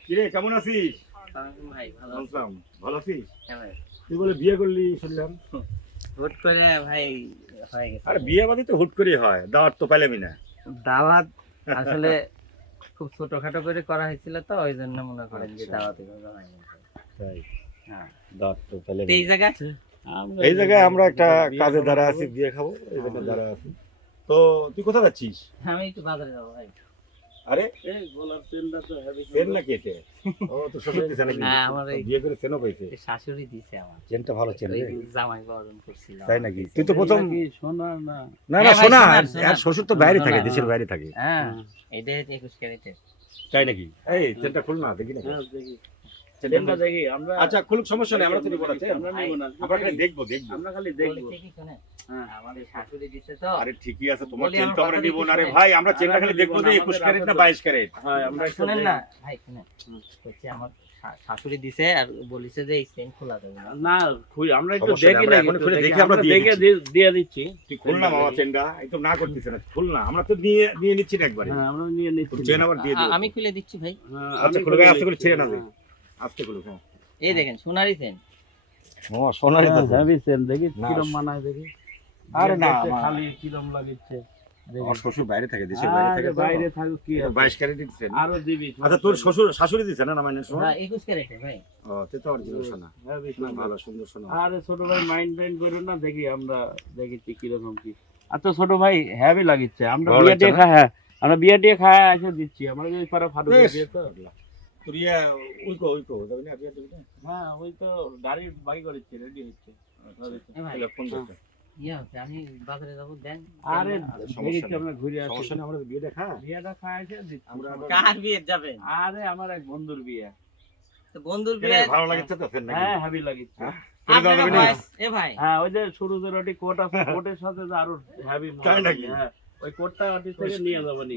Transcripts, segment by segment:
কিরে কেমন আছিস? ভালো আছিস? হ্যাঁ তুই বলে বিয়ে করলি শুনলাম। হুট করে ভাই হয়ে গেছে। আরে বিয়ে বাদী তো হুট করে হয় দাওয়াত তো পেলামই না। দাওয়াত আসলে খুব ছোটখাটো করে করা হয়েছিল তো ওই জন্য মনে করেন যে আচ্ছা। দাওয়াত এভাবে হয়নি। তাই। হ্যাঁ। দাওয়াত তো এই এই জায়গায় আমরা একটা কাজে দাঁড়া আছি বিয়ে খাব এই জন্য দাঁড়া আছি। তো তুই কোথায় যাচ্ছিস? আমি একটু বাজারে যাব ভাই। আরে? এই গলার চেনটা তো চেন সুন্দর। নাকি ও তো শ্বশুর দিছে নাকি? হ্যাঁ, আমার এই- বিয়ে করে চেনও পাইছে। এই শাশুড়ি দিছে আমার। চেনটা ভালো চেন জামাই বরণ করছিল। তাই নাকি? তুই তো প্রথম সোনা না। না না হ্যাঁ শোনা, আর- শ্বশুর তো বাইরে থাকে হ্যাঁ। দেশের বাইরে থাকে। হ্যাঁ হ্যাঁ। এটা একুশ ক্যারেটের। তাই নাকি? এই চেনটা খুল না দেখি না হ্যাঁ, দেখি। আচ্ছা খুলুক সমস্যা নেই আমরা তো নিব না আমরা নিব না। আমরা খালি দেখব দেখব। আমরা খালি দেখব। বলেছে কি শোনেন হ্যাঁ আমাদের শাশুড়ি দিছে আরে ঠিকই আছে তোমার চেন তো আমরা নিব না রে। ভাই আমরা চেনটা খালি দেখব যে একুশ ক্যারেট না বাইশ ক্যারেট? হ্যাঁ আমরা একটা শুনেন না ভাই শুনেন। আমার শাশুড়ি দিছে আর বলিছে যে এই চেন খোলা যাবে না না আমরা একটু দেখি না এখনই খুলে দেখি, দেখি, আমরা আমরা দেখে দিয়ে- দিয়ে দিচ্ছি। তুই খুল না মামা চেনটা একদম না করতেছে না খুল না। আমরা তো নিয়ে নিয়ে নিচ্ছি না একবারে। হ্যাঁ আমরা নিয়ে নিচ্ছি। চেন আবার দিয়ে আ- আমি খুলে দিচ্ছি ভাই। হ্যাঁ, আচ্ছা, খুলে ছেড়ে না। আস্তে খুলুক হ্যাঁ। এই দেখেন সোনারি চেন ও সোনারি হ্যাঁ, heavy চেন, দেখি কিরম মানায় দেখি। আরে না, খালি কিরম লাগিচ্ছে দেখি। আমার শ্বশুর বাইরে থাকে দেশের বাইরে থাকে বাইরে থাকুক কি এটা আছে? বাইশ ক্যারেট দিচ্ছেন আরও দিবি আচ্ছা তোর শ্বশুর শাশুড়ি দিচ্ছে না না মানে শোনা হ্যাঁ ক্যারেটে ভাই। ও তুই তো অরিজিনাল। ভালো সুন্দর আরে ছোট ভাই মাইন্ড টাইন্ড করো না দেখি আমরা দেখেছি কীরকম কি। আচ্ছা ছোট ভাই হ্যাভি লাগিচ্ছে। আমরা বিয়ে লাগছে দিয়ে না? খাই হ্যাঁ আমরা বিয়ে দিয়ে খাই এসে দিচ্ছি। আমরা ফাটু দিয়ে তো। তোর উইকো উইকো যাবি না? বিয়ে দিবি হ্যাঁ ওই তো গাড়ি বাকি করেছে রেডি হচ্ছে এ ভাই তাহলে ফোন করতে। ইয়ে আমি বাজারে যাব দেন। আরে সমস্যা দেখেছি নেই। আমরা ঘুরে আসি। সমস্যা আমরা বিয়ে দেখা। বিয়েটা খাই এসে দিচ্ছি। আমরা আবার- কার বিয়ে যাবেন আরে আমার এক বন্ধুর বিয়ে। তো বন্ধুর বিয়ে ভালো লাগছে তো হ্যাঁ হ্যাভি লাগিচ্ছে হ্যাঁ? করে দেওয়া আপনারা যাবে না? বয়স এ ভাই। হ্যাঁ ওই যে সরু রটি কোট আছে কোটের সাথে যে আরও হ্যাভি তাই নাকি? হ্যাঁ ওই কোটটা অফিস থেকে নিয়ে যাব নি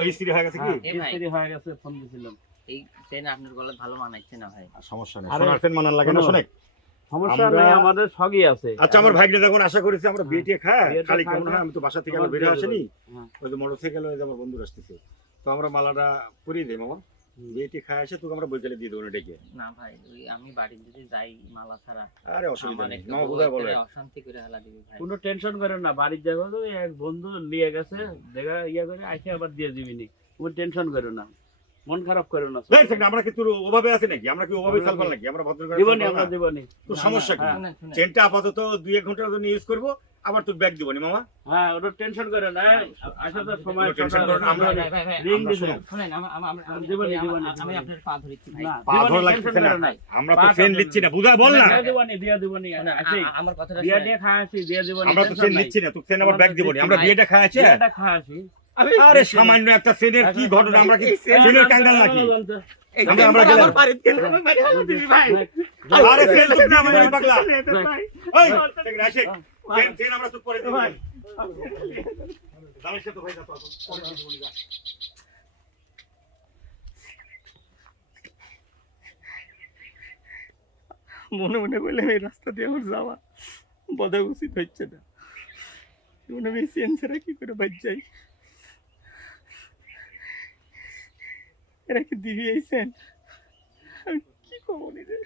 ওই স্ত্রী হয়ে গেছে কি? হ্যাঁ, হয়ে ফোন দিছিলাম। এই চেন আপনার গলায় ভালো মানাচ্ছে না ভাই। সমস্যা নেই। সোনার ফেন মানার লাগে না শোনো, সমস্যা নেই আমাদের সগই আছে। আচ্ছা আমার ভাইকে যখন আশা করেছি আমরা বিয়ে টিয়ে খাই খালি কেমন হয়? আমি তো বাসা থেকে তোমার আলো বেরো বিয়ে আসেনি। হ্যাঁ। ওই যে মোটরসাইকেল ওই যে আমার বন্ধুরা আসতেছে। তো আমরা মালাটা পরিয়ে দিই মামা। হুম। বিয়ে খাই এসে তোকে আমরা বইকালে দিয়ে দেবো না ডেকে। না ভাই ওই আমি বাড়ির যদি যাই মালা ছাড়া। আরে অসুবিধা নেই। মামা বলে। অশান্তি করে হেলা দিবি ভাই। কোনো টেনশন করেন না বাড়ির যাব তো এক বন্ধু নিয়ে গেছে দেখা ইয়া করে আসে আবার দিয়ে দিবি নি কোনো টেনশন করো না। মন খারাপ করো না আমরা কি তোর ওভাবে আছে নাকি? আমরা কি ওভাবে চালপাল নাকি? আমরা ভদ্র করে দিবনি আমরা না? দিবনি তোর না, সমস্যা কি। চেনটা আপাতত দুই এক ঘণ্টার জন্য ইউজ করব আবার তোর ব্যাগ দিবনি মামা? হ্যাঁ ওটা টেনশন করে না আসা তো সময় কথা- করো না, আমরা- রিং দিবো। শুনেন, আমা- আমা- আমরা- আমি- দিবনি, আমি- আমি আপনার পা ধরেছি না, পা ধর tension না। আমরা তো পা চেন না। বুঝা বল না। দিয়ে দিবনি দিয়ে দিবনি আমার কথাটা। দিয়ে খাই আসি দিয়ে দিবনি আমরা তো tension চেন না তোকে চেন আবার ব্যাগ দিবনি আমরা বিয়েটা খাই আছে? বিয়েটা আসি আরে সামান্য একটা চেনের কি ঘটনা? আমরা কি চেনের কাঙ্গাল নাকি? আমরা গেলাম। আরে তো না মানে পাগলা ওই আমরা তো দিবো ভাই। পরে যা মনে মনে বললাম এই রাস্তা দিয়ে আমার যাওয়া বোধহয় উচিত হচ্ছে না। মনে হয় সেন্সারা কি করে বাজ যাই? এরা কি দিবি সেন্ট। আমি কি কমনি রে